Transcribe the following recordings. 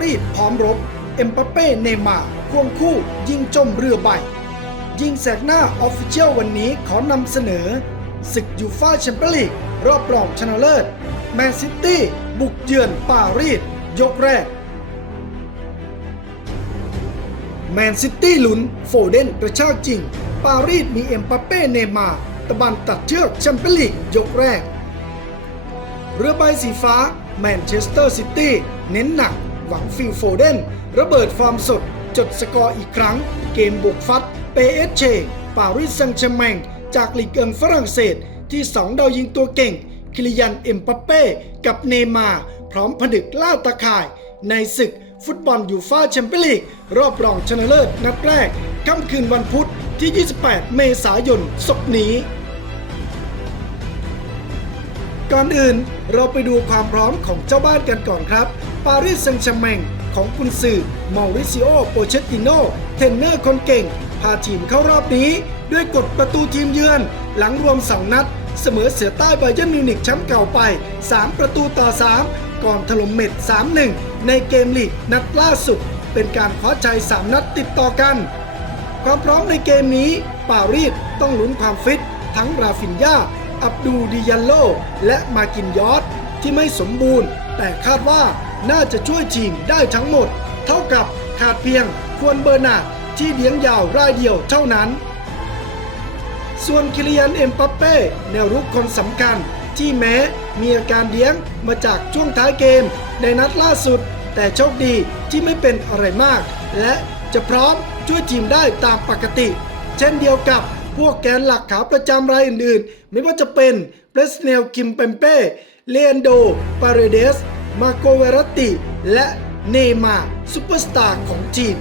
รีสพร้อมรบ เอ็มบัปเป้เนย์มาร์ควงคู่ยิงจมเรือใบ ยิงแสกหน้าออฟฟิเชียลวันนี้ขอนำเสนอ ศึกยูฟ่าแชมเปี้ยนลีกรอบรองชนะเลิศ แมนซิตี้ บุกเยือนปารีสยกแรก แมนซิตี้ลุ้นโฟเดนกระชากจริง ปารีสมีเอ็มบัปเป้เนย์มาร์ตะบันตัดเชือกแชมเปี้ยนลีกยกแรก เรือใบสีฟ้าแมนเชสเตอร์ซิตี้เน้นหนัก หวังฟิลโฟเดนระเบิดฟอร์มสด จดสกอร์อีกครั้ง เกมบุกฟัดเปเอสเชปารีสแซงต์แชร์แมงจากลีกเอิงฝรั่งเศส ที่สองดาวยิงตัวเก่ง คิลิยันเอ็มปัปเป้ กับเนมา พร้อมผนึกล่าตาข่าย ในศึกฟุตบอลยูฟ่าแชมเปี้ยนลีก รอบรองชนะเลิศนัดแรกค่ำคืนวันพุธที่ 28 เมษายนศกนี้ ก่อนอื่น เราไปดูความพร้อมของเจ้าบ้านกันก่อนครับปารีสแซงต์แชร์แมงของกุนซือมาริซิโอโปเชติโนเทนเนอร์คนเก่ง พาทีมเข้ารอบนี้ ด้วยกดประตูทีมเยือน หลังรวม 2 นัด เสมอเสือใต้ไบเยนมิวนิกแชมป์เก่าไป 3 ประตูต่อ 3 ก่อนถล่มเม็ด 3-1 ในเกมลีกนัดล่าสุด เป็นการคว้าชัย 3 นัดติดต่อกัน ความพร้อมในเกมนี้ ปารีสต้องลุ้นความฟิต ทั้งราฟินยา อับดูดิยันโล และมากินยอสที่ไม่สมบูรณ์ แต่คาดว่าน่าจะช่วยทีมได้ทั้งหมด เท่ากับขาดเพียงควรเบอร์นาที่เลี้ยงยาวรายเดียวเท่านั้น ส่วนคิริยันเอ็มปัปเป้แนวรุกคนสำคัญ ที่แม้มีอาการเลี้ยงมาจากช่วงท้ายเกม ในนัดล่าสุด แต่โชคดีที่ไม่เป็นอะไรมาก และจะพร้อมช่วยทีมได้ตามปกติ เช่นเดียวกับ พวกแกนหลักขาประจำรายอื่นๆ ไม่ว่าจะเป็นเบรสเนลคิมเปมเป้เลนโดปาเรเดส มาโกเวรติ และเนมาซูเปอร์สตาร์ของทีม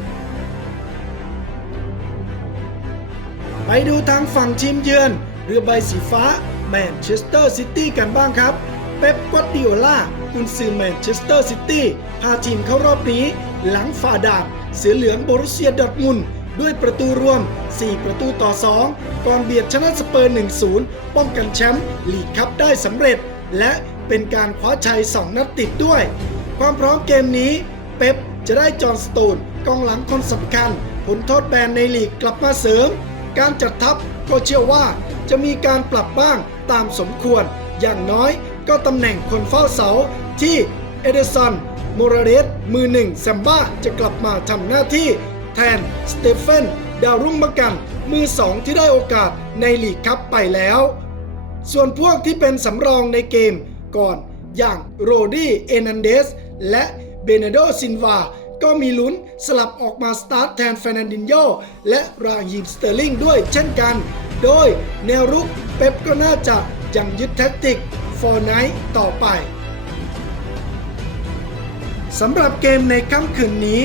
ไปดูทางฝั่งทีมเยือน เรือใบสีฟ้าแมนเชสเตอร์ซิตี้กันบ้างครับ เป๊ปกวาร์ดิโอลากุนซือแมนเชสเตอร์ซิตี้พาทีมเข้ารอบนี้ หลังฝ่าด่านเสือเหลืองโบรุสเซียดอทมุน ด้วยประตูรวม 4 ประตูต่อ 2 ก่อนเบียดชนะสเปอร์ 1-0 ป้องกันแชมป์ลีกคัพได้สำเร็จ และเป็นการคว้าชัย 2 นัดติดด้วย ความพร้อมเกมนี้ เป๊ปจะได้จอห์นสโตนกองหลังคนสำคัญ ผลโทษแบนในลีกกลับมาเสริม การจัดทัพก็เชื่อว่าจะมีการปรับบ้างตามสมควร อย่างน้อยก็ตำแหน่งคนเฝ้าเสาที่เอเดสันโมราเรสมือหนึ่งแซมบ้าจะกลับมาทำหน้าที่ แทนสเตเฟนดาวรุ่งมะกันมือสองที่ได้โอกาสในลีกคัพไปแล้ว ส่วนพวกที่เป็นสำรองในเกมก่อนอย่างโรดี้เอนันเดสและเบเนโดซินวาก็มีลุ้นสลับออกมาสตาร์ทแทนเฟนันดินโยและราฮีมสเตอร์ลิงด้วยเช่นกัน โดยแนวรุกเป๊ปก็น่าจะยังยึดแท็กติกฟอร์ไนท์ต่อไปสำหรับเกมในค่ำคืนนี้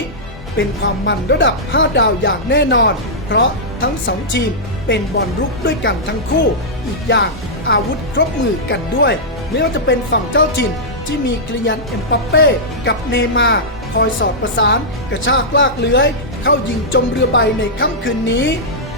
เป็นความมันระดับ 5 ดาวอย่างแน่นอน เพราะทั้งสองทีมเป็นบอลรุกด้วยกันทั้งคู่ อีกอย่างอาวุธครบมือกันด้วย ไม่ว่าจะเป็นฝั่งเจ้าถิ่นที่มีคลิยันเอ็มปัปเป้กับเนมาคอยสอดประสาน กระชากลากเลื้อย เข้ายิงจมเรือใบในค่ำคืนนี้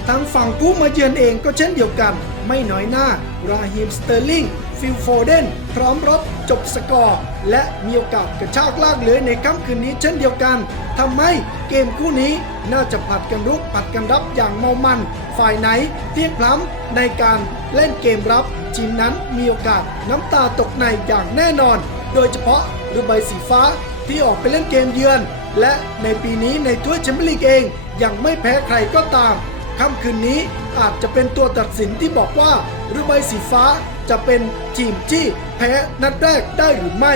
ทางฝั่งผู้มาเยือนเองก็เช่นเดียวกัน ไม่น้อยหน้า ราฮิมสเตอร์ลิง ฟิลโฟเดน พร้อมรบจบสกอร์ และมีโอกาสกระชากลากเลื้อยในค่ำคืนนี้เช่นเดียวกัน ทำให้เกมคู่นี้น่าจะผัดกันรุกผัดกันรับอย่างเมามัน ฝ่ายไหนเพียงพล้ำในการเล่นเกมรับทีมนั้นมีโอกาสน้ำตาตกในอย่างแน่นอน โดยเฉพาะเรือใบสีฟ้าที่ออกไปเล่นเกมเยือน และในปีนี้ในถ้วยแชมเปี้ยนลีกเองยังไม่แพ้ใครก็ตามค่ำคืนนี้ อาจจะเป็นตัวตัดสินที่บอกว่าเรือใบสีฟ้าจะเป็นทีมที่แพ้นัดแรกได้หรือไม่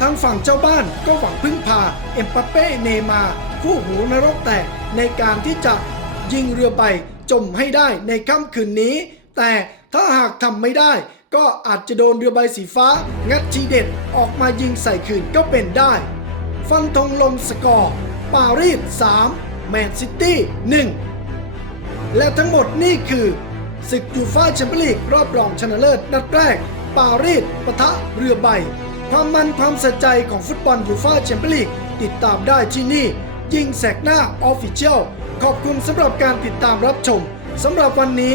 ทางฝั่งเจ้าบ้านก็หวังพึ่งพาเอ็มปัปเป้เนมาคู่หูนรกแตกในการที่จะยิงเรือใบจมให้ได้ในค่ำคืนนี้ แต่ถ้าหากทำไม่ได้ ก็อาจจะโดนเรือใบสีฟ้า งัดทีเด็ดออกมายิงใส่คืนก็เป็นได้ ฟันธงลงสกอร์ ปารีส3 แมนซิตี้ 1 และทั้งหมดนี่คือศึกยูฟ่าแชมเปี้ยนลีกรอบรองชนะเลิศนัดแรก ปารีสปะทะเรือใบ ความมันความสะใจของฟุตบอลยูฟ่าแชมเปี้ยนลีกติดตามได้ที่นี่ ยิงแสกหน้าออฟฟิเชียลขอบคุณสำหรับการติดตามรับชมสำหรับวันนี้